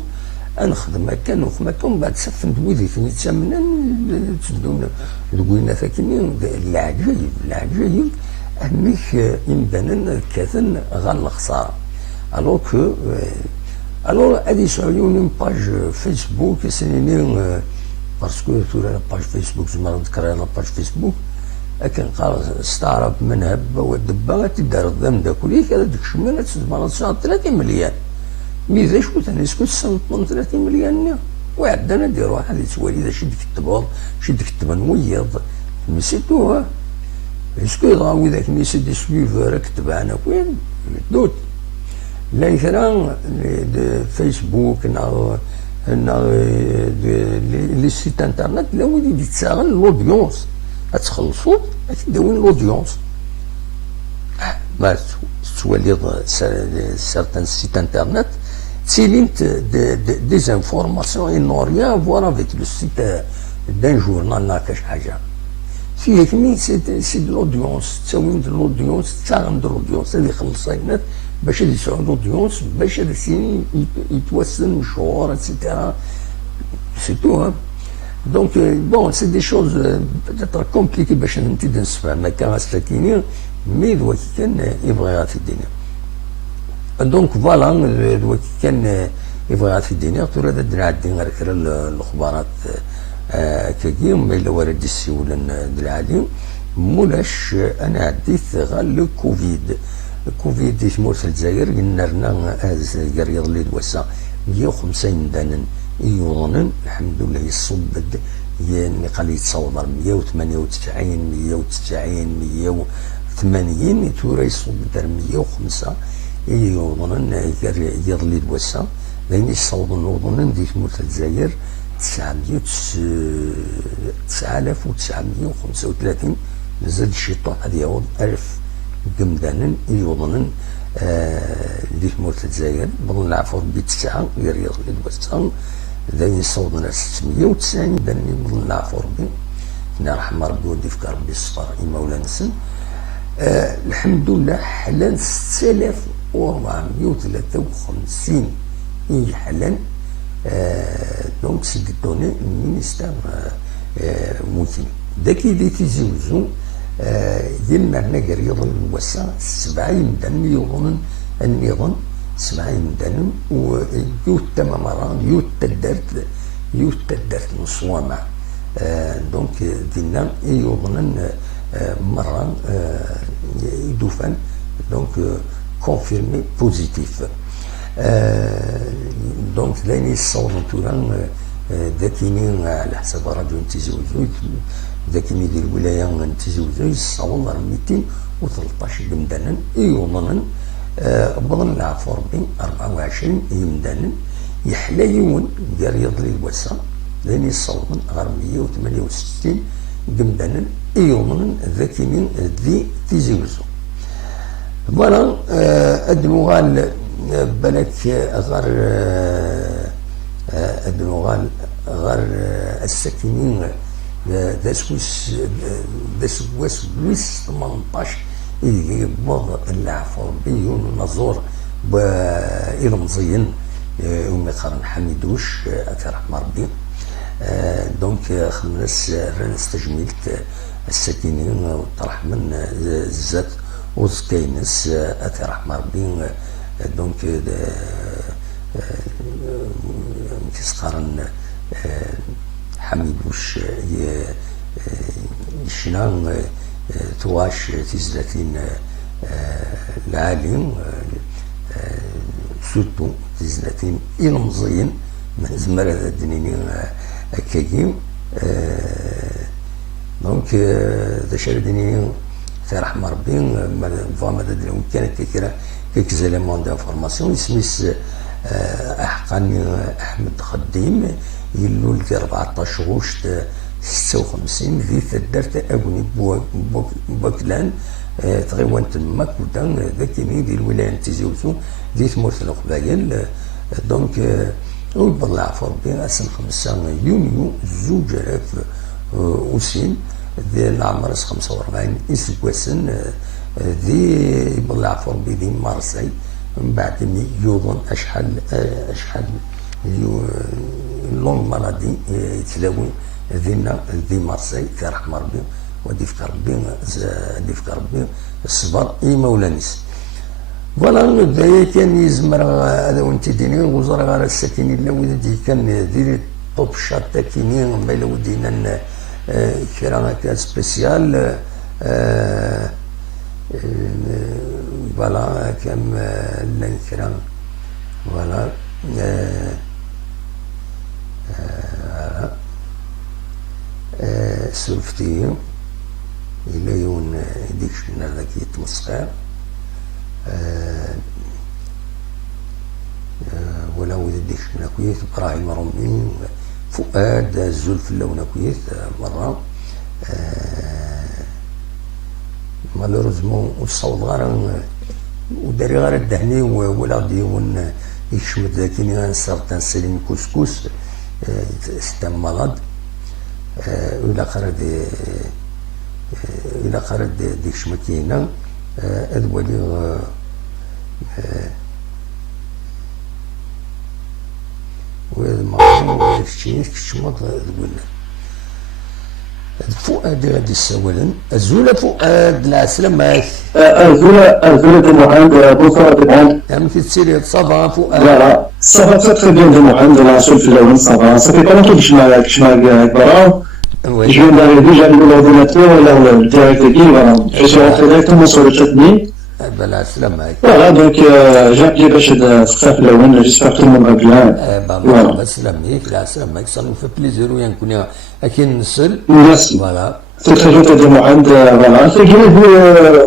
نخدم هكا نخدم هكا ومن بعد سفن دويدي فين يتسمنن تدون دوينا ثاكني العجايب انك يمدن كاثن غال الخساره الوغ كو الوغ هادي يسعوني باج فيسبوك سنيني باسكو لا باج فيسبوك زعما نذكر لا باج فيسبوك لكن قال استعرب من هبه ودبه تدار الضم دا كليك هذا ديك الشمال تسمى 30 مليون مي ذا شكون ثاني سكوت 30 مليون وعندنا ندير واحد يتوالي ذا شي تكتبوا شي تكتب نويض نسيتوها اسكو ضاوي ذاك ميسي دي سويفر كتب انا وين دوت لا كرا فيسبوك لي سيت انترنت لا وين يتساغل لودونس تخلصوا تداوين لودونس ما تولي سارتان سيت انترنت تسيلين دي زانفورماسيون اي نو ريان افوار افيك لو سيت دان جورنال لا كاش حاجه فيه كمي سي دو لودونس تساوين دو لودونس تساغن دو لودونس اللي خلصينات باش هاد يسعود اودينس باش هاد السين يتوسن مشهور اتسيتيرا سي تو. دونك بون سي دي شوز بتاتر كومبليكي باش نبتدي نسفهم هكا الساكينين مي دواك كان يبغي في الدنيا. دونك فوالا دواك كان يبغي في الدنيا تورا درنا عندي غير كرا الاخبارات كاكي ما الا ورد السيولان العالي مولاش انا عديت غير لو كوفيد. الكوفيد في مورس الجزائر قلنا لنا قال يضلي دوسا 150 دانا يوضنن الحمد لله يصبد يعني قال يتصور 198 190 180 تورا يصبد 105 يوضنن يضلي دوسا لين يصوضن وضنن ديك مورس الجزائر 9935 زاد الشيطان هذا يعود 1000 قمدانا يوضنن اللي في مورت الجزائر بظن العفو ب9 غير يضلي الوسط ذاين صوتنا 690 داني بظن العفو ربي رحمة ربي وديفك ربي الصفار مولانا نسن. الحمد لله حلال 6453 حلال. دونك سيدي دوني المينيستير موتين داكي اللي تيزوزو يلمعنا غير يظن الوسع 70 دن يظن النظام 70 دن ويوت تما مرة يوت تدرت نصوامع. دونك دينا يظن مرة يدوفان دونك كونفيرمي بوزيتيف. دونك لاني الصوت توران ذاكيني على حسب راديو تيزوزو ذاكيني ديال الولايه تيزوزو يصور 213 يمدانا يوضنا بظن العفو ربي 24 يمدانا يحلى يون ديال يضلي الوسا لاني يصور غير 168 يمدانا يوضنا ذاكيني ذي تيزوزو. فوالا ادلوغال بالك غير ادلوغال غير الساكنين ذا سويس 18 يبغض العفو ربي ونزور بإلمزيين وما يقارن حميدوش أثر رحمة ربي. دونك خمس رانس تجميلت الساكنين وطرح من الزات وزكاينس أثر رحمة ربي. دونك كيسقارن حميدوش شنان تواش تزلاتين العالم سورتو تزلاتين إلمزيين من زمرة الدنيا كاكيم. دونك ذا شاردني في رحمة ربي فما دادلهم كانت كيك زاليمون دانفورماسيون اسميس أحقاني أحمد خديم يلو لكي 14 غشت 56 ذي ثدرت أبني بوكلان تغيوان تماك ودان ذاكيني ديال الولاية تيزيوزو ذي ثمورت القبايل. دونك ويبض العفو ربي أسن 5 يونيو 2000 ذي العمر 45 إسكواسن ذي يبض العفو ربي ذي مارسي من بعد يوضن أشحال لونغ مالادي يتلاوي ذي مارسي في رحمة ربي وديفك ربي الصبر اي مولانيس. فوالا بداية كان يزمر هذا وانت ديني وزر غير الساكنين الا ودي كان ديري طوب شاطة كينين ما الا ودينا كرا هكا سبيسيال. فوالا كم لنكرا فوالا سلفتي إلى يون ديك شنا ذاك يتمسخر ولا وذا ديك شنا كويت إبراهيم رمي فؤاد الزلف اللون كويت مرة مالوريزمون والصوت غير وداري غير الدهني ولا ديون يشوت ذاكيني سرطان سليم كسكس ستام مرض إلى قرد ديك شمكينا أدوالي وهذا ما كشتينيش كشمط تقول فؤاد غادي يسولن الزولة فؤاد العسلامة الزولة de Mohamed, bonsoir de Mohamed. يعني في تسيري صافا فؤاد Voilà, ça va très très bien de Mohamed, la seule fille ça va. Ça fait pas longtemps que je m'ai barré. Oui. Je viens d'arriver, j'ai allumé l'ordinateur, là, le direct est dit, voilà. Je suis rentré directement sur le chatney. العسلامة. Voilà, donc j'ai appelé Bachid Safar Laouen, j'espère que tout le monde va bien. مرحبا سلاميك العسلامة صار في بليزير ويا نكون أكيد نسل. Merci. فوالا. C'est très gentil de Mohamed, voilà. C'est que j'ai vu,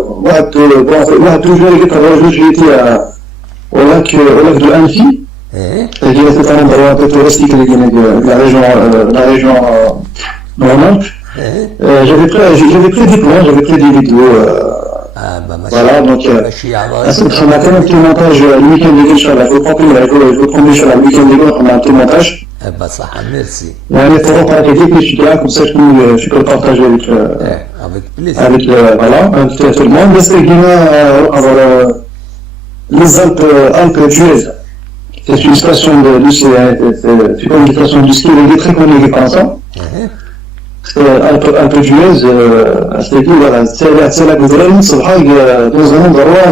واحد توجور اللي كتهرج جيتي ولك دو أنفي. إيه. qui est un endroit un peu touristique de la région normande. J'avais pris des plans, j'avais pris des vidéos. Voilà, donc ce matin, un petit montage le week-end de Inch'Allah. Je vous promets sur le week-end de on a un petit montage. صح ميرسي. يعني pour repartager que je suis là, comme ça je peux le partager avec voilà, avec tout le monde. Est-ce qu'il y a les Alpes d'Huez? C'est une station c'est comme une station de ski, elle est très connue des passants. Alpes d'Huez, c'est-à-dire, voilà, c'est la gouverne, c'est vrai, dans un endroit,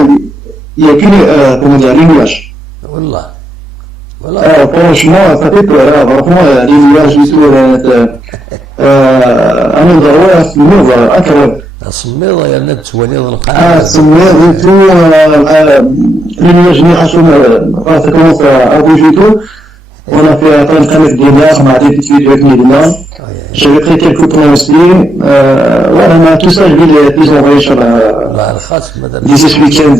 il n'y a qu'une, comment dire, les nuages. والله. Franchement, ça fait peur, vraiment, les nuages, un endroit, c'est incroyable. الصميضة يا بنات توليض القاعة. الصميض et tout, les nuages, ça commence à bouger tout. On a fait un train de dinars, on a des petites vidéos avec les dinars. J'avais pris quelques plans aussi. Voilà, tout ça, je vais les envoyer sur d'ici ce week-end.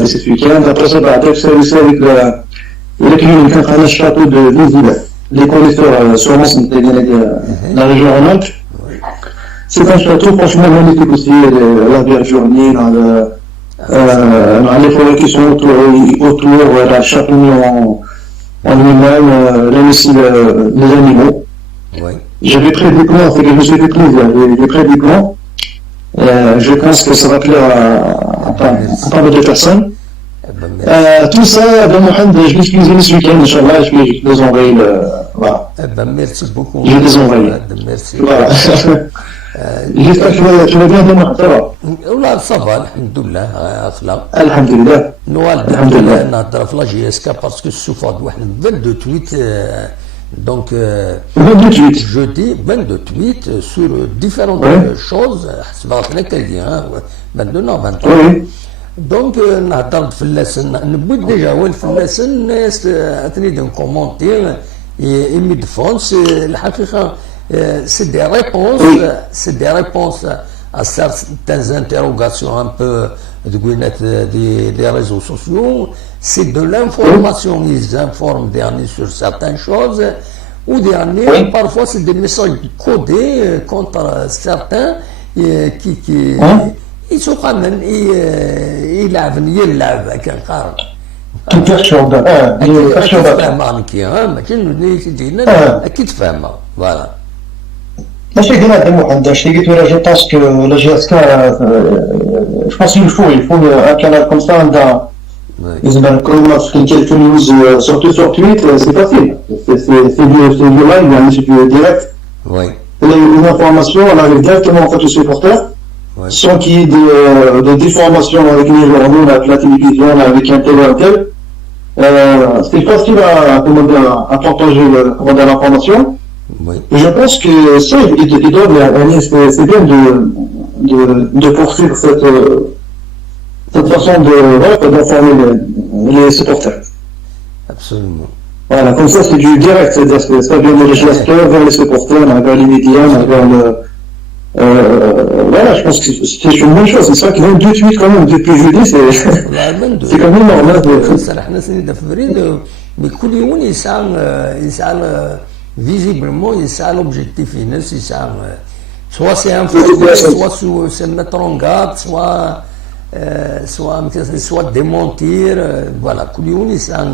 D'ici ce week-end. Après ça, c'est aussi avec le château de Vizille. Les connaisseurs, sûrement, c'est la région Rhône-Alpes. C'est un château franchement magnifique aussi. La Vierge journée, les forêts qui sont autour, la château en lui-même, là aussi les animaux. Oui. J'avais pris des plans, c'est que je me suis fait plaisir. J'ai pris des plans. Je pense que ça va plaire à pas mal de personnes. Tout ça, Mohamed, je vais cuisiner ce week-end, Inch'Allah, je vais les envoyer. Voilà. Merci beaucoup. Je vais les envoyer. Merci. Voilà. J'espère que tu vas bien, Mohamed, ça va. والله صافا الحمد لله اخلا الحمد لله. نوال الحمد لله. نهضر في لا جي اس كا باسكو سوفا واحد 22 تويت دونك 28. jeudi 22 tweets sur différentes choses حسب غفنا كالدي maintenant 23 Oui. دونك نهضر في اللسن نبوي ديجا هو في اللسن الناس عطني دون كومونتير ايمي ديفونس الحقيقه c'est des réponses à certaines interrogations un peu des réseaux sociaux. C'est de l'information, ils informent dernier sur certaines choses, ou dernier, parfois c'est des messages codés contre certains qui ils se ramènent, ils يلعب كنقارن. Qui perturbe. أكيد تفهمها كي ماشي نجي أكيد تفهمها فوالا. ماشي ديما هذا محمد شي قلت ولا جو بونس كو لا جي اس كا جو بونس il faut un canal comme ça عندها يزبان كل كاين quelques news surtout sur Twitter c'est facile c'est du live يعني c'est du direct. Oui. Une information on arrive directement en fait aux supporters sans qu'il y ait de déformation avec les journaux avec la télévision avec un tel ou un tel. C'est facile à partager l'information. Oui. Je pense que ça, il doit, c'est bien de poursuivre cette façon d'informer les supporters. Absolument. Voilà, comme ça c'est du direct, c'est-à-dire que ça vient de les vers les supporters, vers les médias, vers le... voilà, je pense que c'est une bonne chose. C'est ça qu'il y a deux tweets quand même depuis jeudi, c'est quand même normal. احنا سنين في بريد mais كل يوم يسعى visiblement يسعى l'objectif ينس يسعى soit c'est informer, soit c'est mettre en garde, soit démentir, voilà, كل يوم يسعى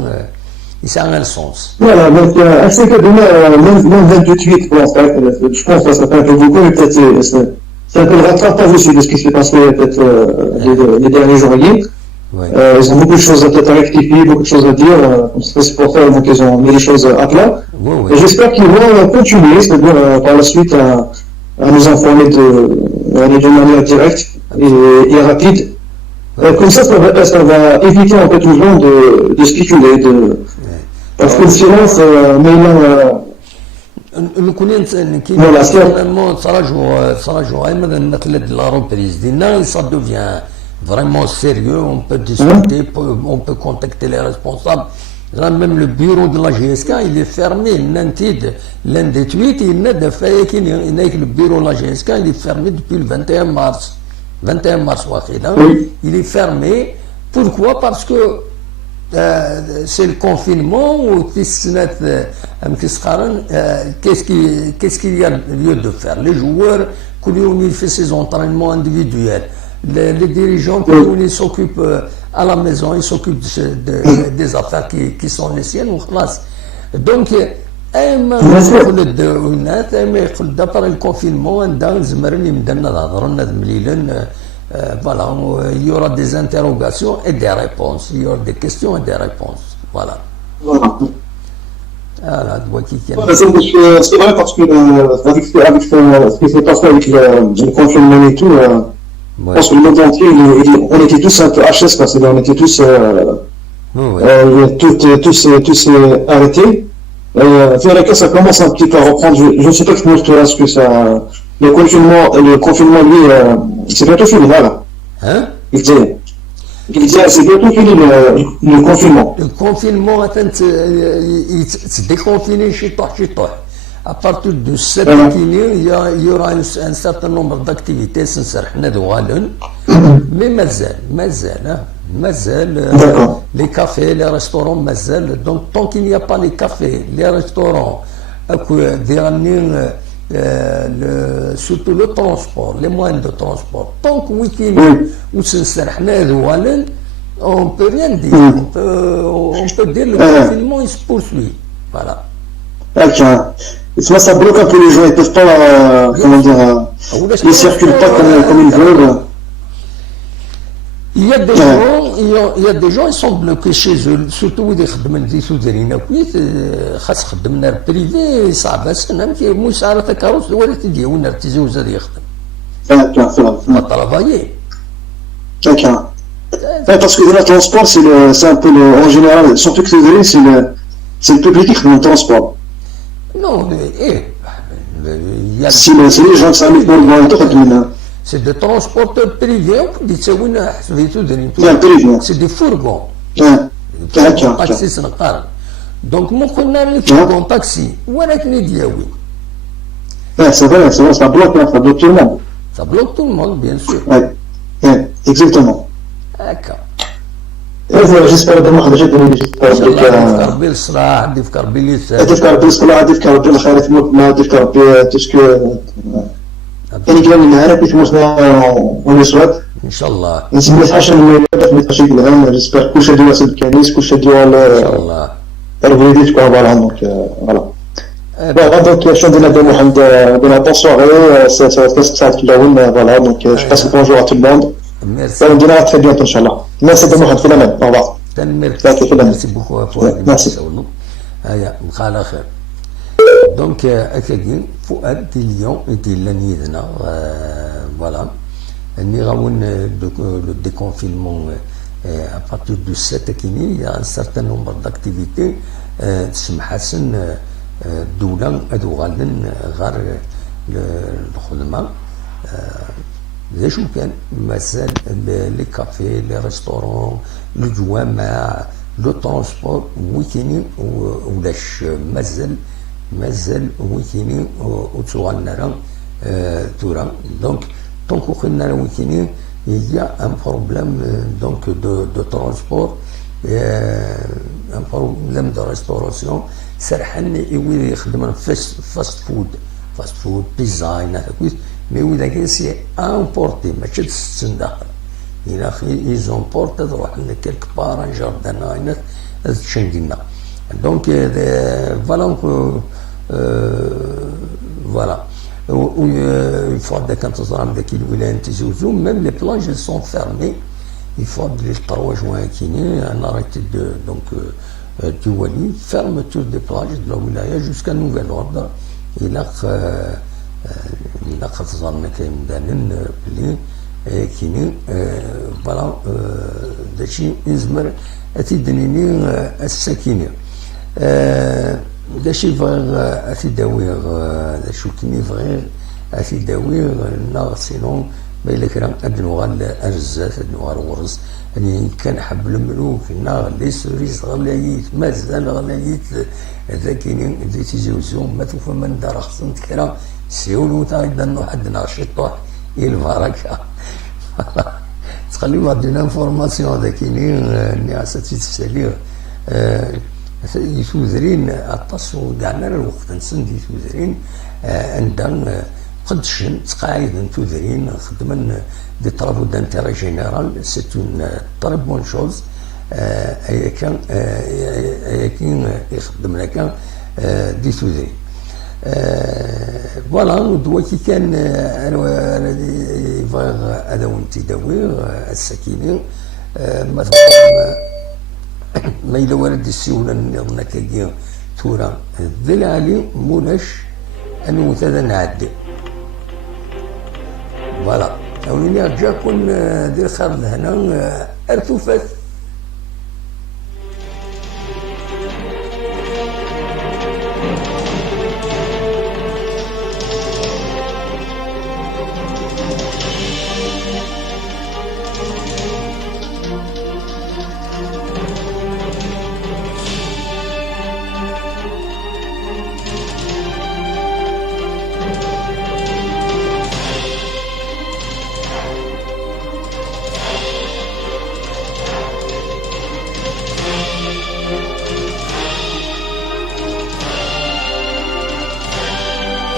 un sens. Voilà, donc assez que même 28 je pense que ça fait un peu beaucoup, mais peut-être c'est un peu le rattrapage aussi de ce qui s'est passé peut-être les derniers journées. Ouais. Ils ont beaucoup de choses à rectifier, beaucoup de choses à dire. C'est pour ça qu'ils ont mis les choses à plat. Ouais. Et j'espère qu'ils vont continuer, c'est-à-dire par la suite à nous informer de manière directe et rapide. Comme ça va éviter en fait aux gens de spéculer. Parce que le silence, نكون vraiment تراجع مثلا la reprise ديالنا ça devient vraiment sérieux, on peut discuter, on peut contacter les responsables. Là, même le bureau de la GSK, il est fermé. L'un des tweets, il n'a de fait que le bureau de la GSK, il est fermé depuis le 21 mars. 21 mars, il est fermé. Pourquoi? Parce que c'est le confinement ou qu'est-ce qu'il y a lieu de faire? Les joueurs, ils font ses entraînements individuels. Les dirigeants, ils s'occupent à la maison, ils s'occupent des affaires qui sont les siennes. Donc, d'après le confinement, voilà, il y aura des interrogations et des réponses. Il y aura des questions et des réponses. Voilà. C'est vrai parce que avec ce qui s'est passé avec le confinement et tout, je pense que le monde entier, on était tous un peu HS, parce qu'on était tous tous arrêtés. Ça commence un petit peu à reprendre. Je ne sais pas ce que ça. Le confinement, lui, c'est bientôt fini, voilà. Hein? Il disait, c'est bientôt fini le confinement. Le confinement, il s'est déconfiné chez toi. À partir de cette année, il y aura un certain nombre d'activités, mais les cafés, les restaurants, donc tant qu'il n'y a pas les cafés, les restaurants, surtout le transport, les moyens de transport, tant que on ne peut rien dire. On peut dire que le confinement il se poursuit. Voilà. Ça bloque un peu les gens, ils ne peuvent pas, ils ne circulent pas comme ils veulent. Il y a des gens, ils sont bloqués chez eux, surtout ils خدموا دي سودرينا كويس خاص خدمنا بريفي صعب سنه مو سعر تكاروس ولا تجي ولا تزوج هذا يخدم ما طرافايي parce que le transport c'est un peu en général, surtout que c'est le public qui fait le transport. Non, c'est les gens qui s'amusent pour le c'est des transporteurs privés, c'est des fourgons. Donc, moi, on a les fourgons taxi. C'est vrai, ça bloque tout le monde. Ça bloque tout le monde, bien sûr. Oui, exactement. D'accord. J'espère que ما خرجت من تفكر بالصلاح تفكر باللسان تفكر بالصلاح تفكر بالخير تموت ما تفكر بتسكو يعني كلام النهار كيف موسنا ونسوات ان شاء الله نسمي حاجه من المشاكل الان جيسبر كلشي ديال سد الكنيس كلشي ديال ان شاء الله ربي يديك فوالا دونك فوالا دونك شندنا de Mohamed de la bonne soirée ça va être ça qui la win voilà donc je passe le bonjour à tout le monde. Merci. On dira très bientôt inchallah. Merci de Mohamed في الامان. Au revoir. Merci beaucoup Fouad. Merci. هيا على خير. Donc أكيد فؤاد Lyon était l'année voilà. Nous avons le déconfinement à partir du 7 كيني il y a un certain nombre d'activités تسمح حسن دولة أدوغالن غير الخدمة زي شو كان مازال لي كافي لي ريستورون الجوامع لو ترونسبور ويكيني ولاش مازال ويكيني وتوغالنا تورا دونك طونك وخلنا ويكيني il y a un problème donc de transport un problème de restauration سرحني وين يخدم فاست فود بيزا هنا كويس مي وين كاين سي امبورتي ماشي تستن داخل الى ايزومبورت تروح لنا كيلك بار ان جاردان هنا تشندينا دونك فوالا فوالا il faut que quand on a des kilomètres même les plages sont fermées يفوت لي 3 جوان كيني ان اريتي دونك الدولي فيرمتور دي بلاج دو الولايه جوسكا نوفيل اوردر الى تظن كيمدانن بلي كيني فوالا داكشي يزمر اتيدنيني السكينه داكشي فغير اتيداوير داكشي كيني فغير اتيداوير نا سينون ما إلا كان أدنوغال أرزات أدنوغال ورز يعني كان حب الملوك نا لي سوريس غلايت مازال غلايت ذاكيني ذي تيزوزو ما توفى من دار خصن كرا سيولو تا نو حد ناشطوح البركة تخلي واحد انفورماسيون ذاكيني الناس تتساليه يسوذرين اتصو دعنا الوقت نسند يسوذرين عندنا قدشن تقاعد تودرين خدمن دي طرافو دانتيري جينيرال سي اون تري بون شوز ايا كان يخدم لك دي تودرين فوالا دلوقتي كان انا فاغ هذا وانت داوير السكينه مثلا ما إلا ولد السيوله نظن كي تورا ذل علي موناش انو هذا نعدي فوالا أوليني رجاكم دير خير لهنا أرتوفات